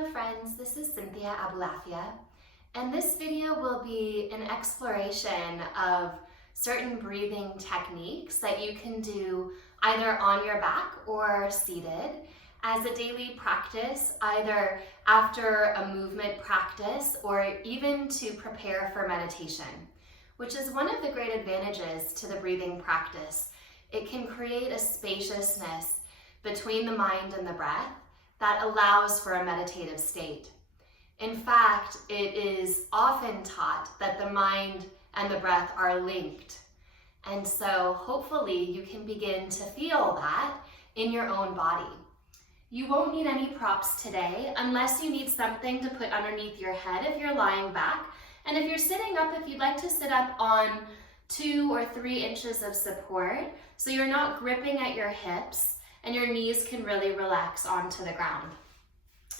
Hello friends, this is Cynthia Abulafia, and this video will be an exploration of certain breathing techniques that you can do either on your back or seated as a daily practice, either after a movement practice or even to prepare for meditation, which is one of the great advantages to the breathing practice. It can create a spaciousness between the mind and the breath that allows for a meditative state. In fact, it is often taught that the mind and the breath are linked. And so hopefully you can begin to feel that in your own body. You won't need any props today unless you need something to put underneath your head if you're lying back. And if you're sitting up, if you'd like to sit up on 2 or 3 inches of support, so you're not gripping at your hips, and your knees can really relax onto the ground.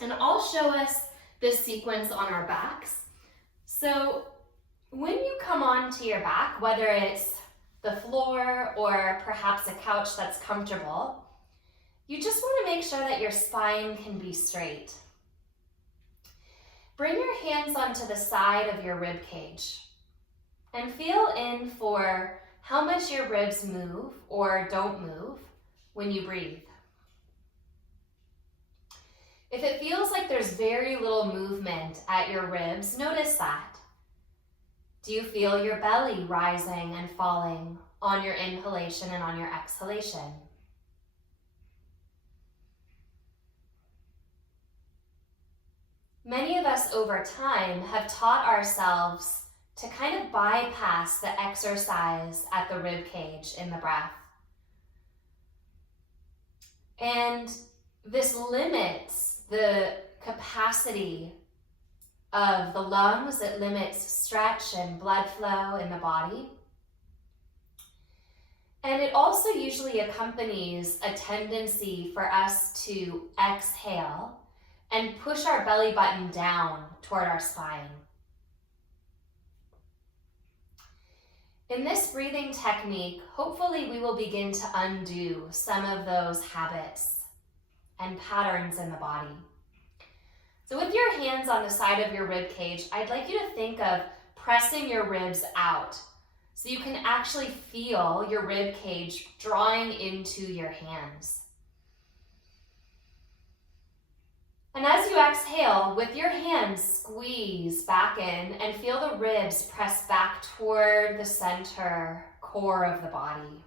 And I'll show us this sequence on our backs. So when you come onto your back, whether it's the floor or perhaps a couch that's comfortable, you just want to make sure that your spine can be straight. Bring your hands onto the side of your rib cage and feel in for how much your ribs move or don't move when you breathe. If it feels like there's very little movement at your ribs, notice that. Do you feel your belly rising and falling on your inhalation and on your exhalation? Many of us over time have taught ourselves to kind of bypass the exercise at the rib cage in the breath. And this limits the capacity of the lungs. It limits stretch and blood flow in the body. And it also usually accompanies a tendency for us to exhale and push our belly button down toward our spine. In this breathing technique, hopefully we will begin to undo some of those habits and patterns in the body. So with your hands on the side of your rib cage, I'd like you to think of pressing your ribs out so you can actually feel your rib cage drawing into your hands. And as you exhale, with your hands, squeeze back in and feel the ribs press back toward the center core of the body.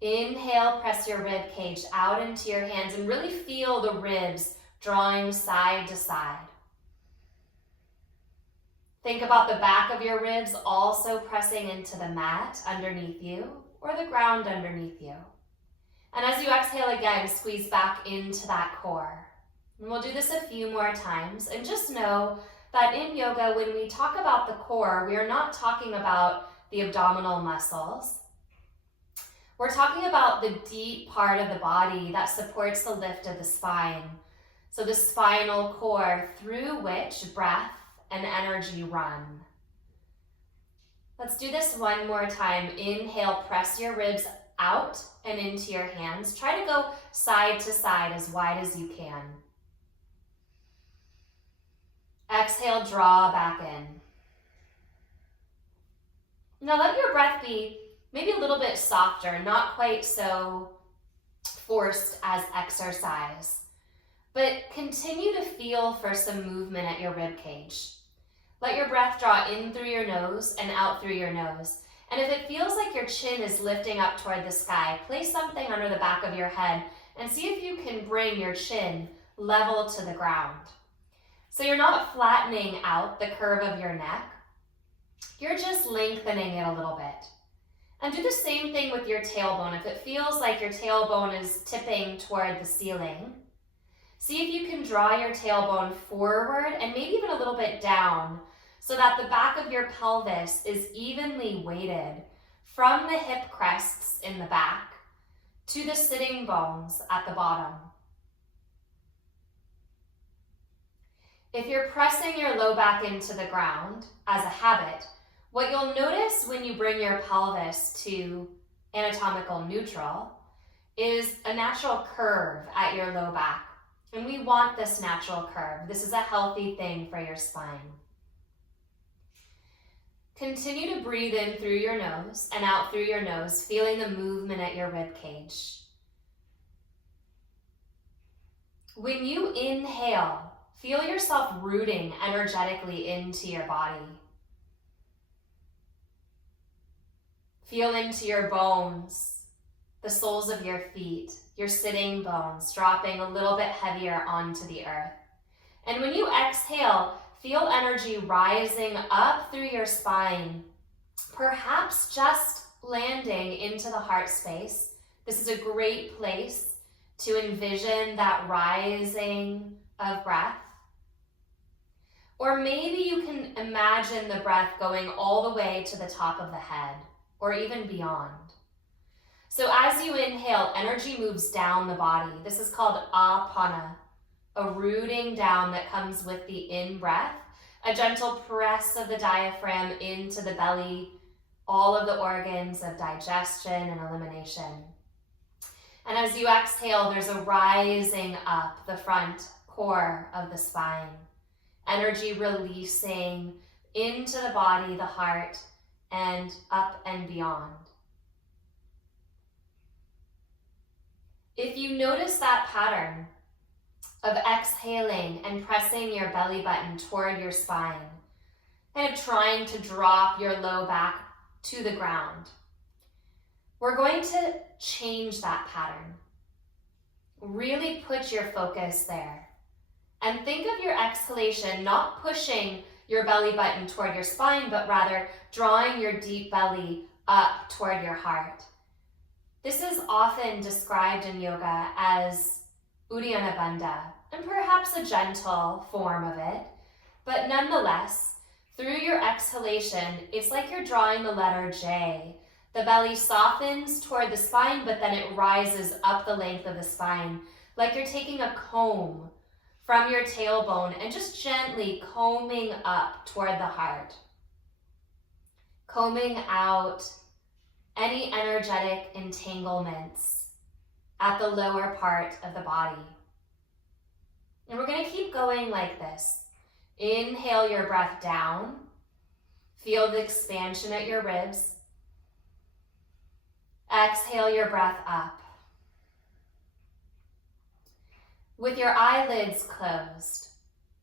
Inhale, press your rib cage out into your hands and really feel the ribs drawing side to side. Think about the back of your ribs also pressing into the mat underneath you or the ground underneath you. And as you exhale again, squeeze back into that core. And we'll do this a few more times. And just know that in yoga, when we talk about the core, we are not talking about the abdominal muscles. We're talking about the deep part of the body that supports the lift of the spine. So the spinal core through which breath and energy run. Let's do this one more time. Inhale, press your ribs out and into your hands. Try to go side to side as wide as you can. Exhale, draw back in. Now let your breath be maybe a little bit softer, not quite so forced as exercise, but continue to feel for some movement at your rib cage. Let your breath draw in through your nose and out through your nose. And if it feels like your chin is lifting up toward the sky, place something under the back of your head and see if you can bring your chin level to the ground. So you're not flattening out the curve of your neck, you're just lengthening it a little bit. And do the same thing with your tailbone. If it feels like your tailbone is tipping toward the ceiling, see if you can draw your tailbone forward and maybe even a little bit down, so that the back of your pelvis is evenly weighted from the hip crests in the back to the sitting bones at the bottom. If you're pressing your low back into the ground as a habit, what you'll notice when you bring your pelvis to anatomical neutral is a natural curve at your low back. And we want this natural curve. This is a healthy thing for your spine. Continue to breathe in through your nose and out through your nose, feeling the movement at your rib cage. When you inhale, feel yourself rooting energetically into your body. Feel into your bones, the soles of your feet, your sitting bones dropping a little bit heavier onto the earth. And when you exhale, feel energy rising up through your spine, perhaps just landing into the heart space. This is a great place to envision that rising of breath. Or maybe you can imagine the breath going all the way to the top of the head, or even beyond. So as you inhale, energy moves down the body. This is called apana, a rooting down that comes with the in-breath, a gentle press of the diaphragm into the belly, all of the organs of digestion and elimination. And as you exhale, there's a rising up the front core of the spine, energy releasing into the body, the heart, and up and beyond. If you notice that pattern of exhaling and pressing your belly button toward your spine, kind of trying to drop your low back to the ground, we're going to change that pattern. Really put your focus there. And think of your exhalation not pushing your belly button toward your spine, but rather drawing your deep belly up toward your heart. This is often described in yoga as Uddiyana Bandha, and perhaps a gentle form of it, but nonetheless, through your exhalation, it's like you're drawing the letter J. The belly softens toward the spine, but then it rises up the length of the spine, like you're taking a comb from your tailbone and just gently combing up toward the heart. Combing out any energetic entanglements at the lower part of the body. And we're going to keep going like this. Inhale your breath down. Feel the expansion at your ribs. Exhale your breath up. With your eyelids closed,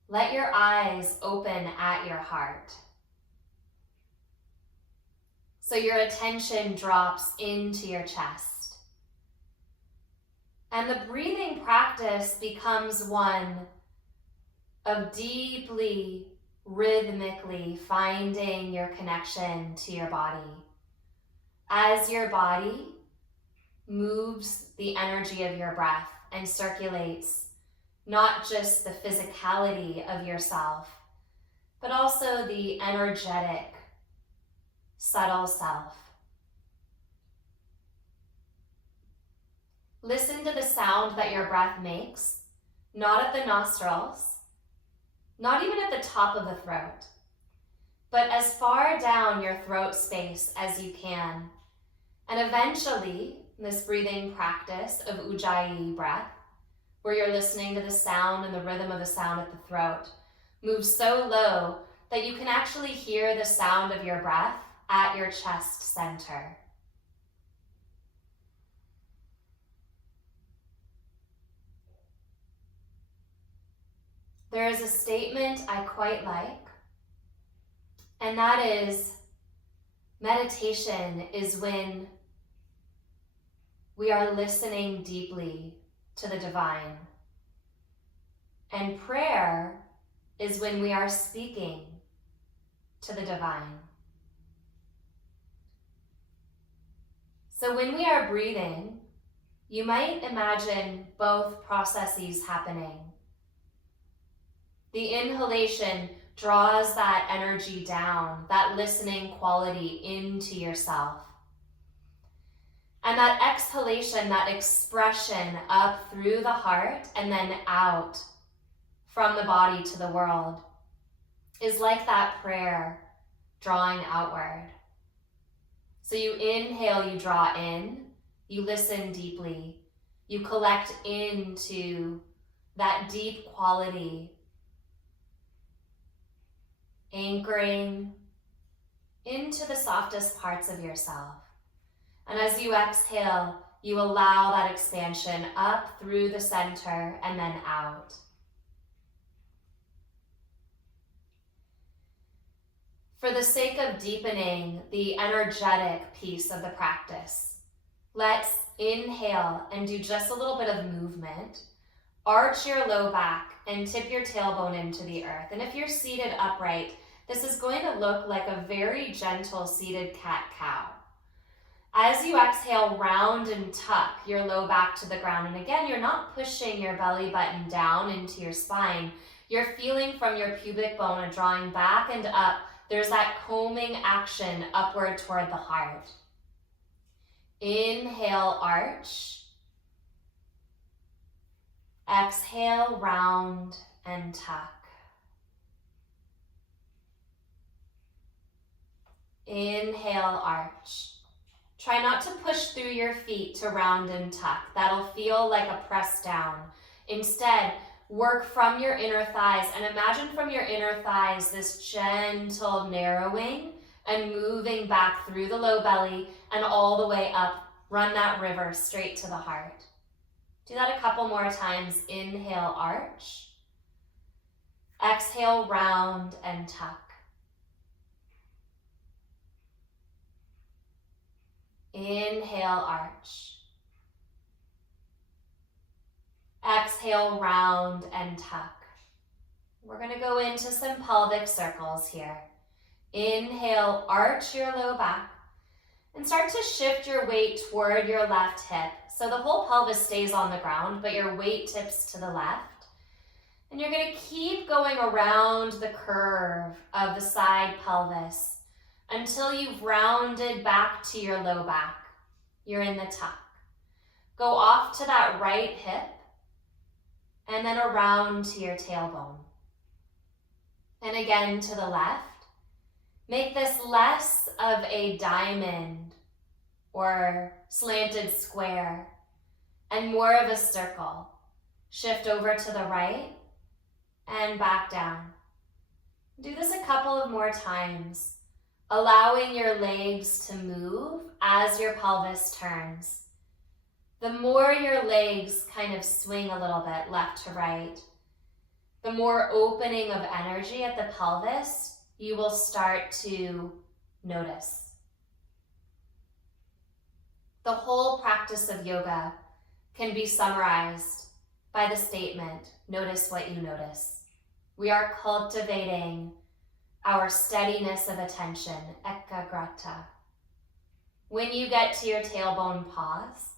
let your eyes open at your heart. So your attention drops into your chest. And the breathing practice becomes one of deeply, rhythmically finding your connection to your body. As your body moves the energy of your breath and circulates not just the physicality of yourself, but also the energetic, subtle self. Listen to the sound that your breath makes, not at the nostrils, not even at the top of the throat, but as far down your throat space as you can. And eventually, this breathing practice of Ujjayi breath, where you're listening to the sound and the rhythm of the sound at the throat, moves so low that you can actually hear the sound of your breath at your chest center. There is a statement I quite like, and that is, meditation is when we are listening deeply to the divine. And prayer is when we are speaking to the divine. So when we are breathing, you might imagine both processes happening. The inhalation draws that energy down, that listening quality into yourself. And that exhalation, that expression up through the heart and then out from the body to the world is like that prayer drawing outward. So you inhale, you draw in, you listen deeply. You collect into that deep quality, anchoring into the softest parts of yourself. And as you exhale, you allow that expansion up through the center and then out. For the sake of deepening the energetic piece of the practice, let's inhale and do just a little bit of movement. Arch your low back and tip your tailbone into the earth. And if you're seated upright, this is going to look like a very gentle seated cat-cow. As you exhale, round and tuck your low back to the ground. And again, you're not pushing your belly button down into your spine. You're feeling from your pubic bone and drawing back and up. There's that combing action upward toward the heart. Inhale, arch. Exhale, round and tuck. Inhale, arch. Try not to push through your feet to round and tuck. That'll feel like a press down. Instead, work from your inner thighs and imagine from your inner thighs this gentle narrowing and moving back through the low belly and all the way up. Run that river straight to the heart. Do that a couple more times. Inhale, arch. Exhale, round and tuck. Inhale, arch. Exhale, round and tuck. We're going to go into some pelvic circles here. Inhale, arch your low back and start to shift your weight toward your left hip. So the whole pelvis stays on the ground, but your weight tips to the left. And you're going to keep going around the curve of the side pelvis until you've rounded back to your low back. You're in the tuck. Go off to that right hip and then around to your tailbone. And again to the left. Make this less of a diamond or slanted square and more of a circle. Shift over to the right and back down. Do this a couple of more times, allowing your legs to move as your pelvis turns. The more your legs kind of swing a little bit left to right, the more opening of energy at the pelvis you will start to notice. The whole practice of yoga can be summarized by the statement, notice what you notice. We are cultivating our steadiness of attention, ekagrata. When you get to your tailbone, pause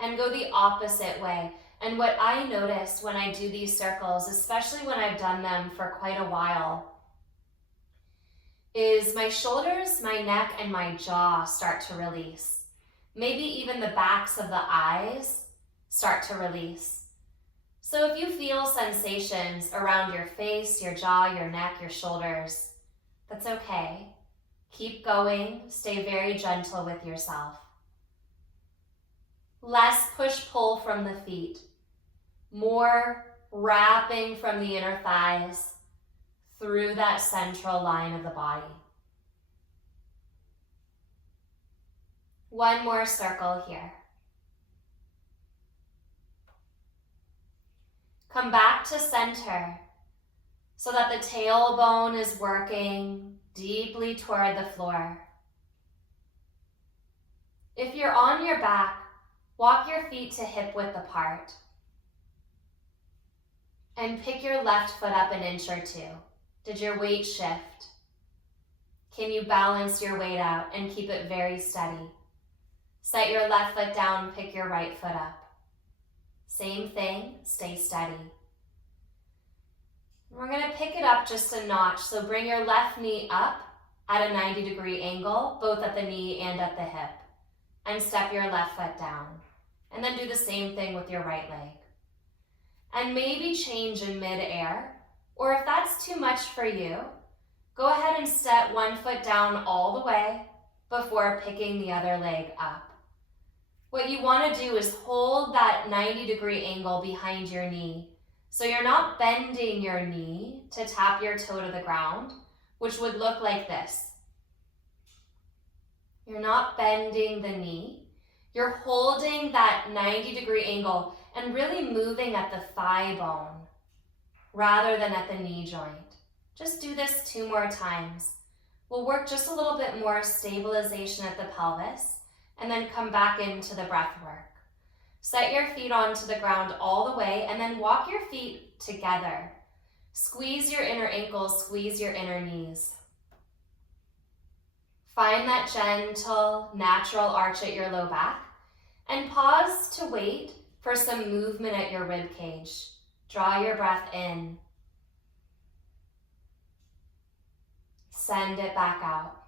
and go the opposite way. And what I notice when I do these circles, especially when I've done them for quite a while, is my shoulders, my neck, and my jaw start to release. Maybe even the backs of the eyes start to release. So if you feel sensations around your face, your jaw, your neck, your shoulders, that's okay. Keep going. Stay very gentle with yourself. Less push-pull from the feet. More wrapping from the inner thighs through that central line of the body. One more circle here. Come back to center so that the tailbone is working deeply toward the floor. If you're on your back, walk your feet to hip width apart and pick your left foot up an inch or two. Did your weight shift? Can you balance your weight out and keep it very steady? Set your left foot down, pick your right foot up. Same thing, stay steady. We're going to pick it up just a notch, so bring your left knee up at a 90-degree angle, both at the knee and at the hip, and step your left foot down. And then do the same thing with your right leg. And maybe change in mid-air, or if that's too much for you, go ahead and step one foot down all the way before picking the other leg up. What you want to do is hold that 90-degree angle behind your knee. So you're not bending your knee to tap your toe to the ground, which would look like this. You're not bending the knee. You're holding that 90-degree angle and really moving at the thigh bone rather than at the knee joint. Just do this 2 more times. We'll work just a little bit more stabilization at the pelvis and then come back into the breath work. Set your feet onto the ground all the way and then walk your feet together. Squeeze your inner ankles, squeeze your inner knees. Find that gentle, natural arch at your low back and pause to wait for some movement at your rib cage. Draw your breath in. Send it back out.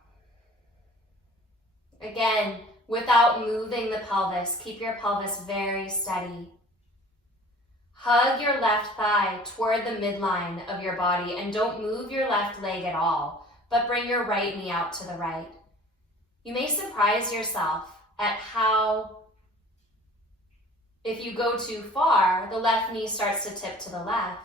Again, without moving the pelvis, keep your pelvis very steady. Hug your left thigh toward the midline of your body and don't move your left leg at all, but bring your right knee out to the right. You may surprise yourself at how, if you go too far, the left knee starts to tip to the left.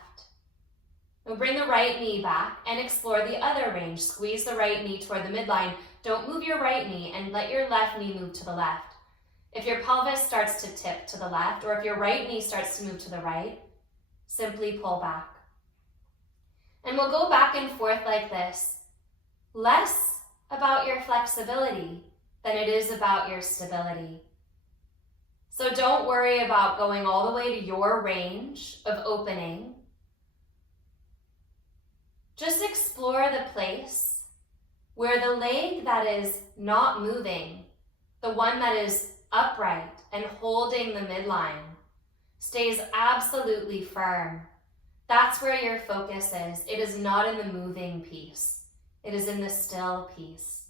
Now bring the right knee back and explore the other range. Squeeze the right knee toward the midline. Don't move your right knee and let your left knee move to the left. If your pelvis starts to tip to the left or if your right knee starts to move to the right, simply pull back. And we'll go back and forth like this. Less about your flexibility than it is about your stability. So don't worry about going all the way to your range of opening. Just explore the place where the leg that is not moving, the one that is upright and holding the midline, stays absolutely firm. That's where your focus is. It is not in the moving piece. It is in the still piece.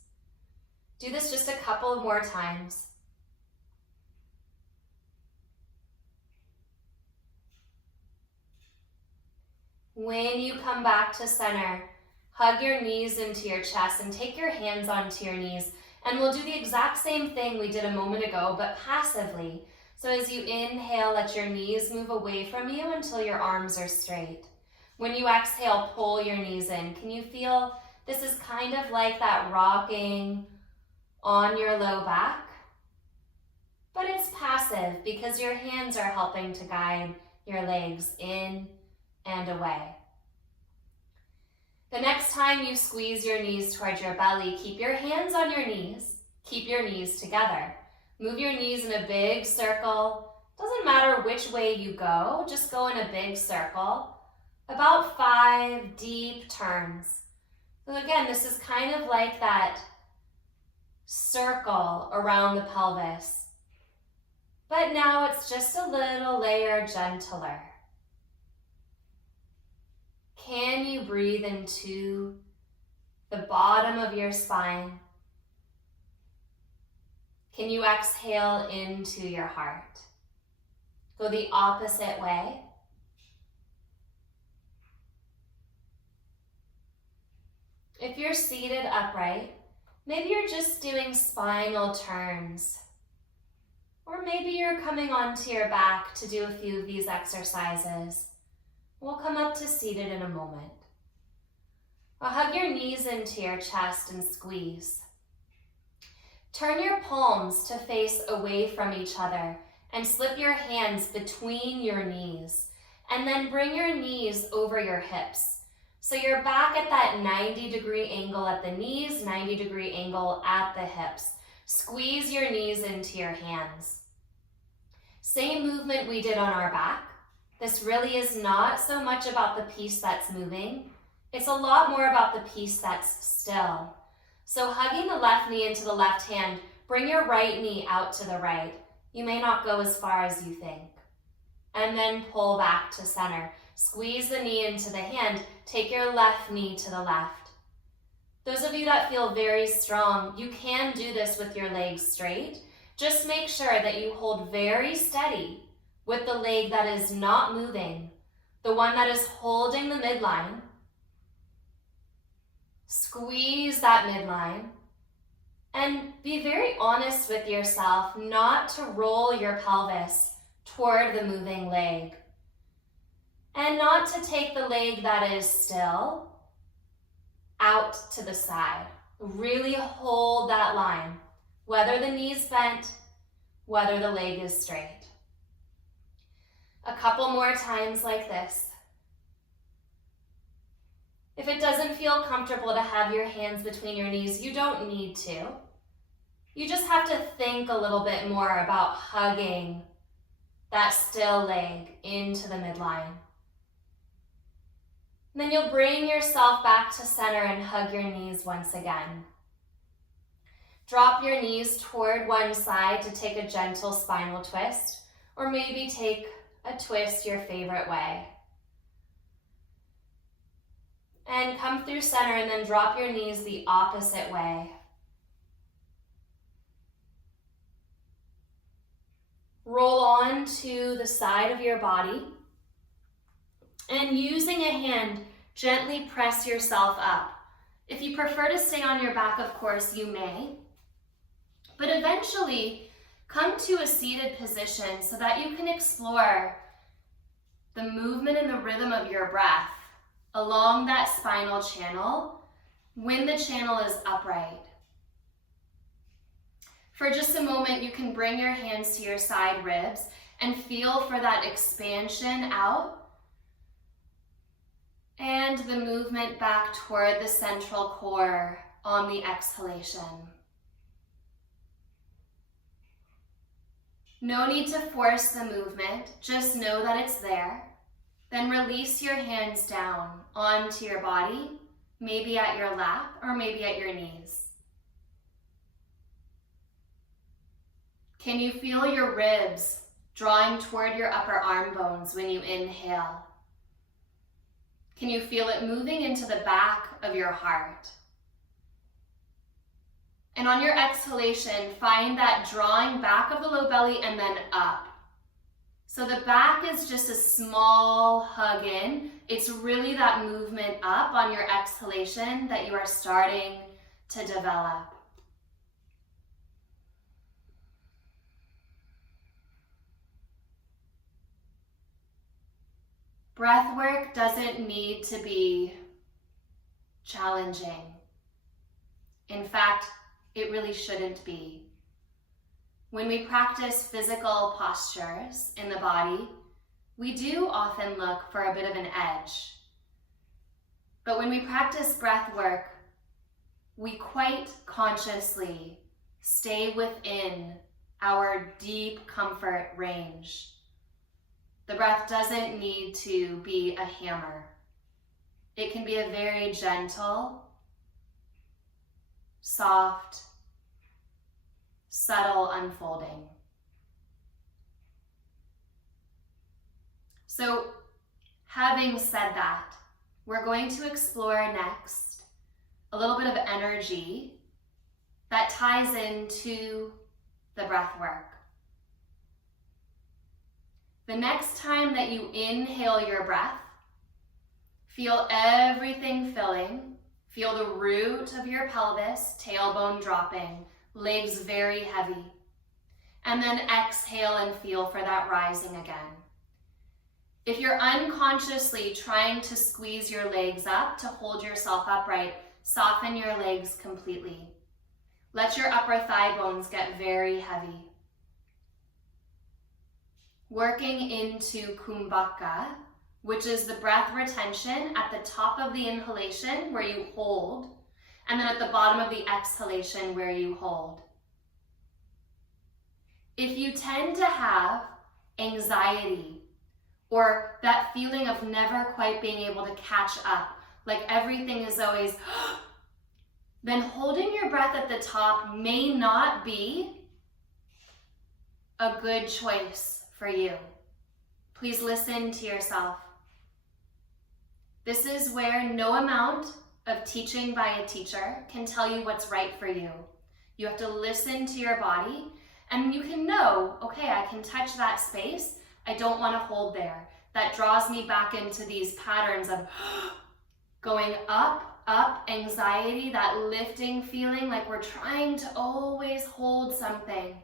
Do this just a couple more times. When you come back to center, hug your knees into your chest and take your hands onto your knees. And we'll do the exact same thing we did a moment ago, but passively. So as you inhale, let your knees move away from you until your arms are straight. When you exhale, pull your knees in. Can you feel this is kind of like that rocking on your low back? But it's passive because your hands are helping to guide your legs in and away. The next time you squeeze your knees towards your belly, keep your hands on your knees. Keep your knees together. Move your knees in a big circle. Doesn't matter which way you go, just go in a big circle. About 5 deep turns. So again, this is kind of like that circle around the pelvis. But now it's just a little layer gentler. Can you breathe into the bottom of your spine? Can you exhale into your heart? Go the opposite way. If you're seated upright, maybe you're just doing spinal turns. Or maybe you're coming onto your back to do a few of these exercises. We'll come up to seated in a moment. I'll hug your knees into your chest and squeeze. Turn your palms to face away from each other and slip your hands between your knees. And then bring your knees over your hips. So you're back at that 90-degree angle at the knees, 90-degree angle at the hips. Squeeze your knees into your hands. Same movement we did on our back. This really is not so much about the piece that's moving. It's a lot more about the piece that's still. So hugging the left knee into the left hand, bring your right knee out to the right. You may not go as far as you think. And then pull back to center. Squeeze the knee into the hand. Take your left knee to the left. Those of you that feel very strong, you can do this with your legs straight. Just make sure that you hold very steady with the leg that is not moving, the one that is holding the midline. Squeeze that midline. And be very honest with yourself not to roll your pelvis toward the moving leg. And not to take the leg that is still out to the side. Really hold that line, whether the knee's bent, whether the leg is straight. A couple more times like this. If it doesn't feel comfortable to have your hands between your knees, you don't need to. You just have to think a little bit more about hugging that still leg into the midline. Then you'll bring yourself back to center and hug your knees once again. Drop your knees toward one side to take a gentle spinal twist, or maybe take a twist your favorite way. And come through center and then drop your knees the opposite way. Roll on to the side of your body. And using a hand, gently press yourself up. If you prefer to stay on your back, of course, you may. But eventually, come to a seated position so that you can explore the movement and the rhythm of your breath along that spinal channel when the channel is upright. For just a moment, you can bring your hands to your side ribs and feel for that expansion out and the movement back toward the central core on the exhalation. No need to force the movement, just know that it's there. Then release your hands down onto your body, maybe at your lap or maybe at your knees. Can you feel your ribs drawing toward your upper arm bones when you inhale? Can you feel it moving into the back of your heart? And on your exhalation, find that drawing back of the low belly and then up. So the back is just a small hug in. It's really that movement up on your exhalation that you are starting to develop. Breath work doesn't need to be challenging. In fact, it really shouldn't be. When we practice physical postures in the body, we do often look for a bit of an edge. But when we practice breath work, we quite consciously stay within our deep comfort range. The breath doesn't need to be a hammer. It can be a very gentle, soft, subtle unfolding. So, having said that, we're going to explore next a little bit of energy that ties into the breath work. The next time that you inhale your breath, feel everything filling. Feel the root of your pelvis, tailbone dropping, legs very heavy. And then exhale and feel for that rising again. If you're unconsciously trying to squeeze your legs up to hold yourself upright, soften your legs completely. Let your upper thigh bones get very heavy. Working into kumbhaka, which is the breath retention at the top of the inhalation where you hold, and then at the bottom of the exhalation where you hold. If you tend to have anxiety or that feeling of never quite being able to catch up, like everything is always, then holding your breath at the top may not be a good choice for you. Please listen to yourself. This is where no amount of teaching by a teacher can tell you what's right for you. You have to listen to your body and you can know, okay, I can touch that space. I don't want to hold there. That draws me back into these patterns of going up up anxiety, that lifting feeling like we're trying to always hold something.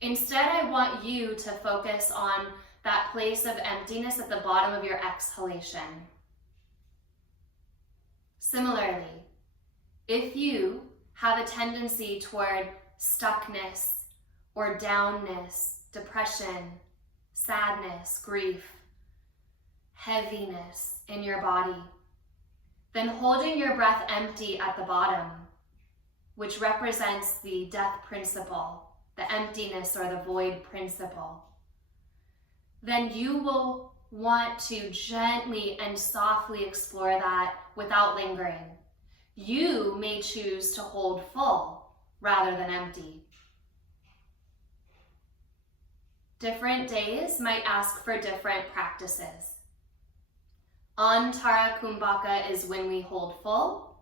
Instead, I want you to focus on that place of emptiness at the bottom of your exhalation. Similarly, if you have a tendency toward stuckness or downness, depression, sadness, grief, heaviness in your body, then holding your breath empty at the bottom, which represents the death principle, the emptiness or the void principle, then you will want to gently and softly explore that without lingering. You may choose to hold full rather than empty. Different days might ask for different practices. Antara Kumbhaka is when we hold full.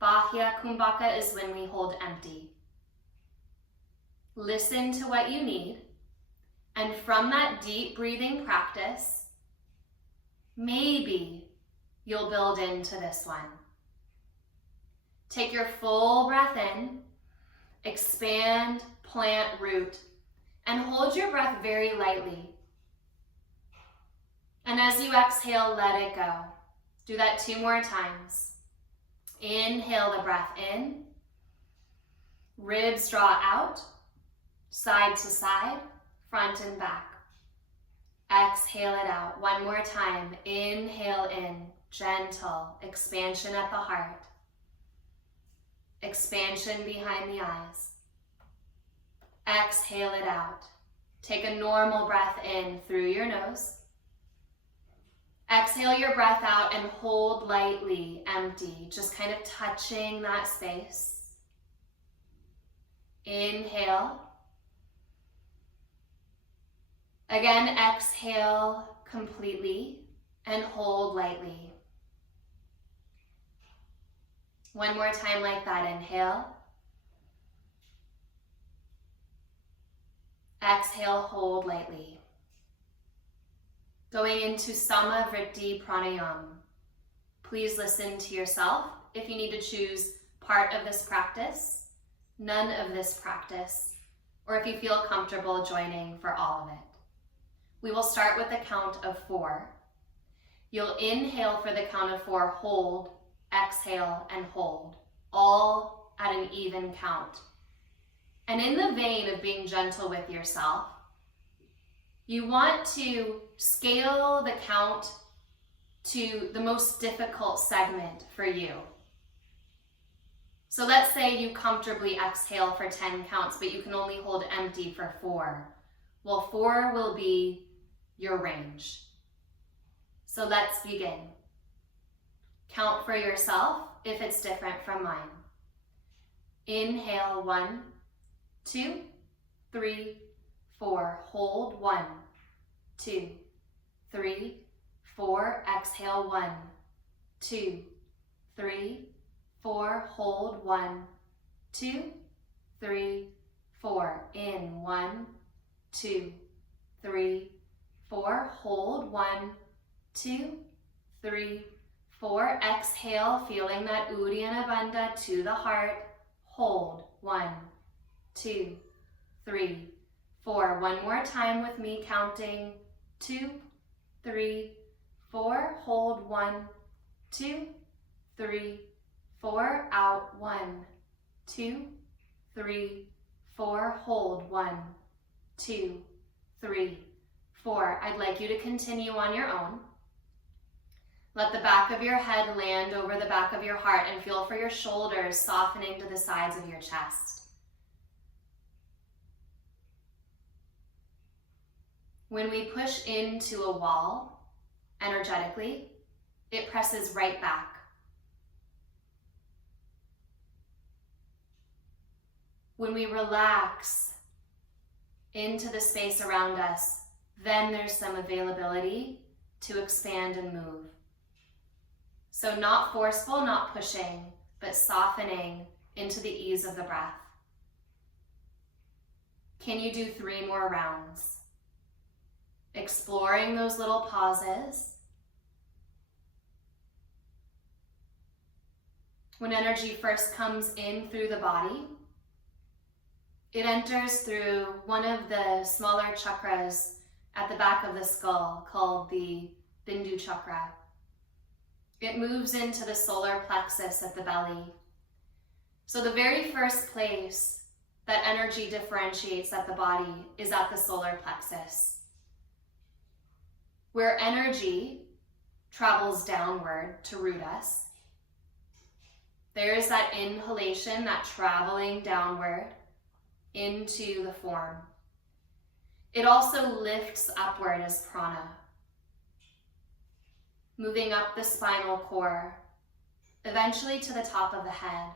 Bahya Kumbhaka is when we hold empty. Listen to what you need, and from that deep breathing practice, maybe you'll build into this one. Take your full breath in, expand, plant, root, and hold your breath very lightly. And as you exhale, let it go. Do that 2 more times. Inhale the breath in. Ribs draw out, side to side, front and back. Exhale it out. 1 more time. Inhale in, gentle, expansion at the heart. Expansion behind the eyes. Exhale it out. Take a normal breath in through your nose. Exhale your breath out and hold lightly, empty, just kind of touching that space. Inhale. Again, exhale completely and hold lightly. 1 more time like that. Inhale. Exhale, hold lightly. Going into Sama Vritti Pranayama. Please listen to yourself. If you need to choose part of this practice, none of this practice, or if you feel comfortable joining for all of it. We will start with the count of 4. You'll inhale for the count of 4, hold, exhale, and hold, all at an even count. And in the vein of being gentle with yourself, you want to scale the count to the most difficult segment for you. So let's say you comfortably exhale for 10 counts, but you can only hold empty for 4. Well, 4 will be your range. So let's begin. Count for yourself if it's different from mine. Inhale, 1, 2, 3, 4. Hold, 1, 2, 3, 4. Exhale, 1, 2, 3, 4. Hold, 1, 2, 3, 4. In, 1, 2, 3, 4. Hold, 1, 2, 3, 4. Exhale, feeling that Uddiyana Bandha to the heart. Hold, 1, 2, 3, 4. 1 more time with me counting. 2, 3, 4. Hold, 1, 2, 3, 4. Out, 1, 2, 3, 4. Hold, 1, 2, 3, 4. I'd like you to continue on your own. Let the back of your head land over the back of your heart and feel for your shoulders softening to the sides of your chest. When we push into a wall energetically, it presses right back. When we relax into the space around us, then there's some availability to expand and move. So not forceful, not pushing, but softening into the ease of the breath. Can you do 3 more rounds? Exploring those little pauses. When energy first comes in through the body, it enters through one of the smaller chakras at the back of the skull called the Bindu chakra. It moves into the solar plexus at the belly. So the very first place that energy differentiates at the body is at the solar plexus, where energy travels downward to root us. There is that inhalation, that traveling downward into the form. It also lifts upward as prana, moving up the spinal cord, eventually to the top of the head.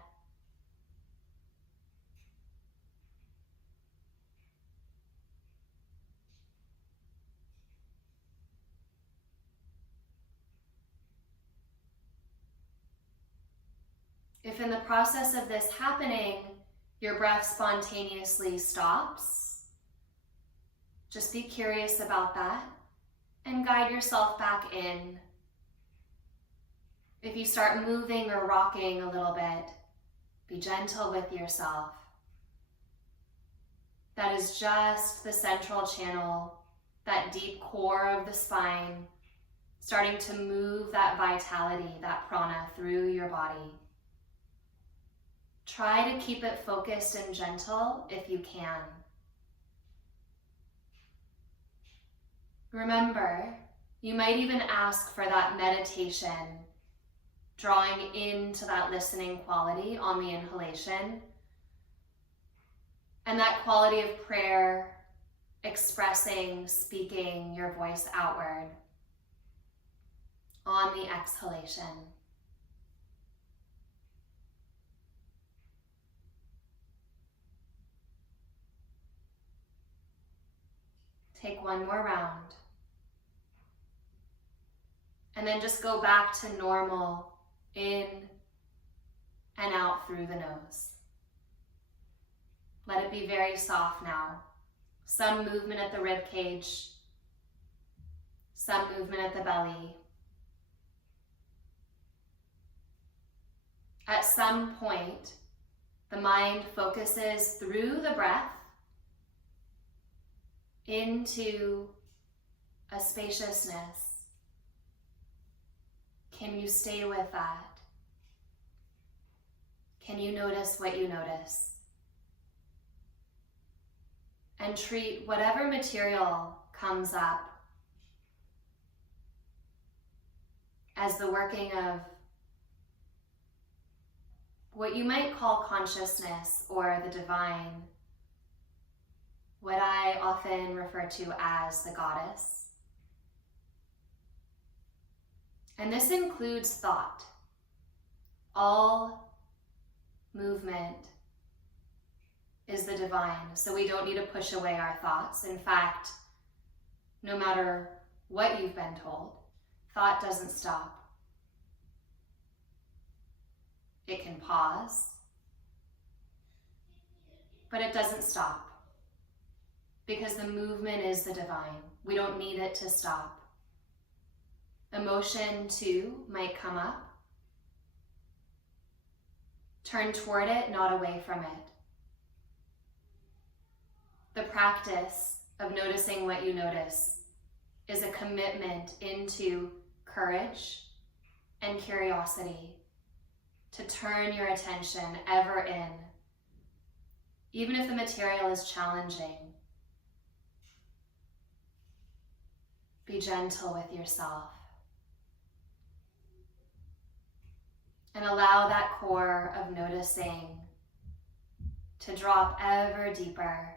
If in the process of this happening, your breath spontaneously stops, just be curious about that and guide yourself back in. If you start moving or rocking a little bit, be gentle with yourself. That is just the central channel, that deep core of the spine, starting to move that vitality, that prana through your body. Try to keep it focused and gentle if you can. Remember, you might even ask for that meditation, drawing into that listening quality on the inhalation, and that quality of prayer, expressing, speaking your voice outward on the exhalation. Take one more round. And then just go back to normal, in and out through the nose. Let it be very soft now. Some movement at the rib cage, some movement at the belly. At some point, the mind focuses through the breath into a spaciousness. Can you stay with that? Can you notice what you notice? And treat whatever material comes up as the working of what you might call consciousness or the divine, what I often refer to as the goddess. And this includes thought. All movement is the divine, so we don't need to push away our thoughts. In fact, no matter what you've been told, thought doesn't stop. It can pause, but it doesn't stop, because the movement is the divine. We don't need it to stop. Emotion too might come up. Turn toward it, not away from it. The practice of noticing what you notice is a commitment into courage and curiosity, to turn your attention ever in, even if the material is challenging. Be gentle with yourself. And allow that core of noticing to drop ever deeper.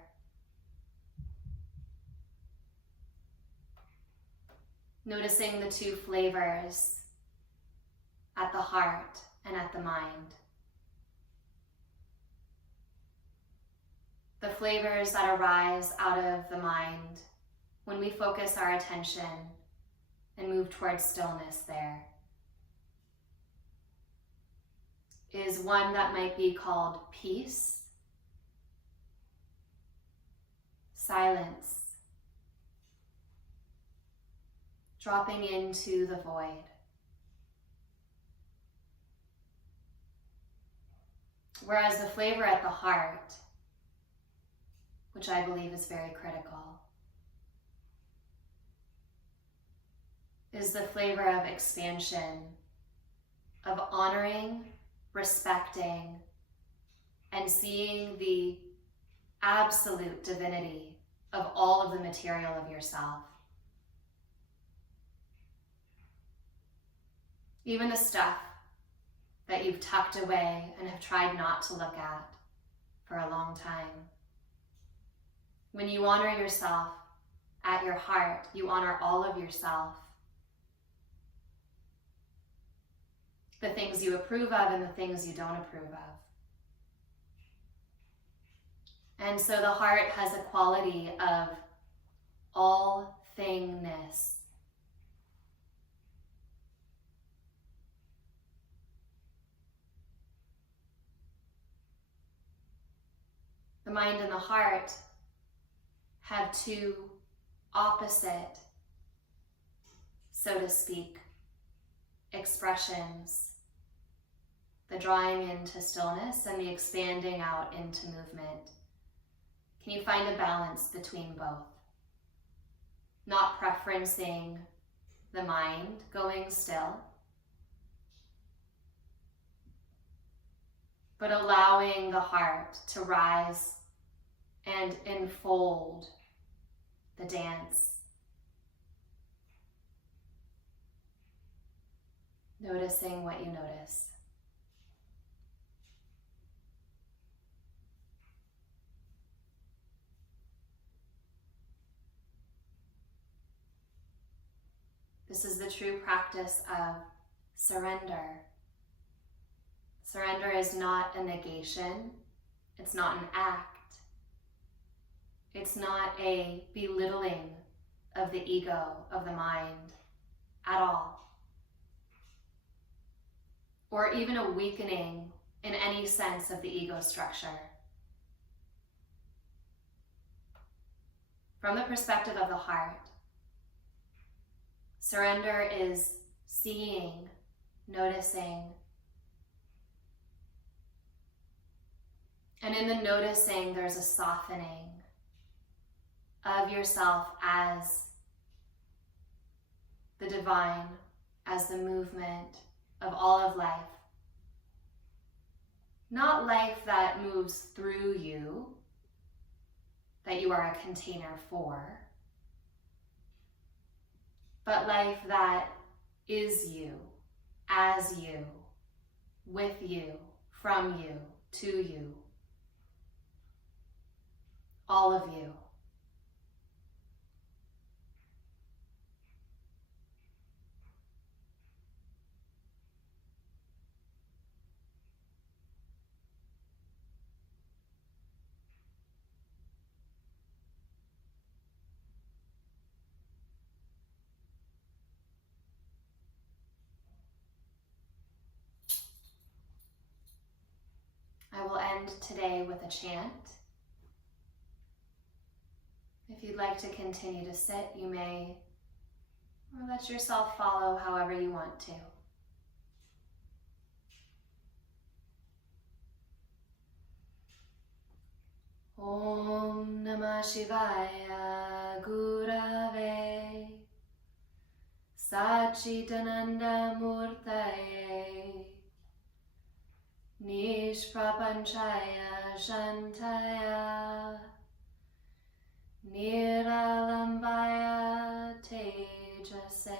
Noticing the two flavors at the heart and at the mind. The flavors that arise out of the mind when we focus our attention and move towards stillness there is one that might be called peace, silence, dropping into the void. Whereas the flavor at the heart, which I believe is very critical, is the flavor of expansion, of honoring, respecting, and seeing the absolute divinity of all of the material of yourself. Even the stuff that you've tucked away and have tried not to look at for a long time. When you honor yourself at your heart, you honor all of yourself. The things you approve of and the things you don't approve of. And so the heart has a quality of all-thingness. The mind and the heart have two opposite, so to speak, expressions. The drawing into stillness and the expanding out into movement. Can you find a balance between both? Not preferencing the mind going still, but allowing the heart to rise and enfold the dance. Noticing what you notice. This is the true practice of surrender. Surrender is not a negation. It's not an act. It's not a belittling of the ego, of the mind, at all. Or even a weakening in any sense of the ego structure. From the perspective of the heart, surrender is seeing, noticing, and in the noticing there's a softening of yourself as the divine, as the movement of all of life. Not life that moves through you, that you are a container for, but life that is you, as you, with you, from you, to you, all of you. I will end today with a chant. If you'd like to continue to sit, you may, or let yourself follow however you want to. Om Namah Shivaya Gurave Satchitananda Murtaye Nishprapanchaya Shantaya Niralambaya Tejase.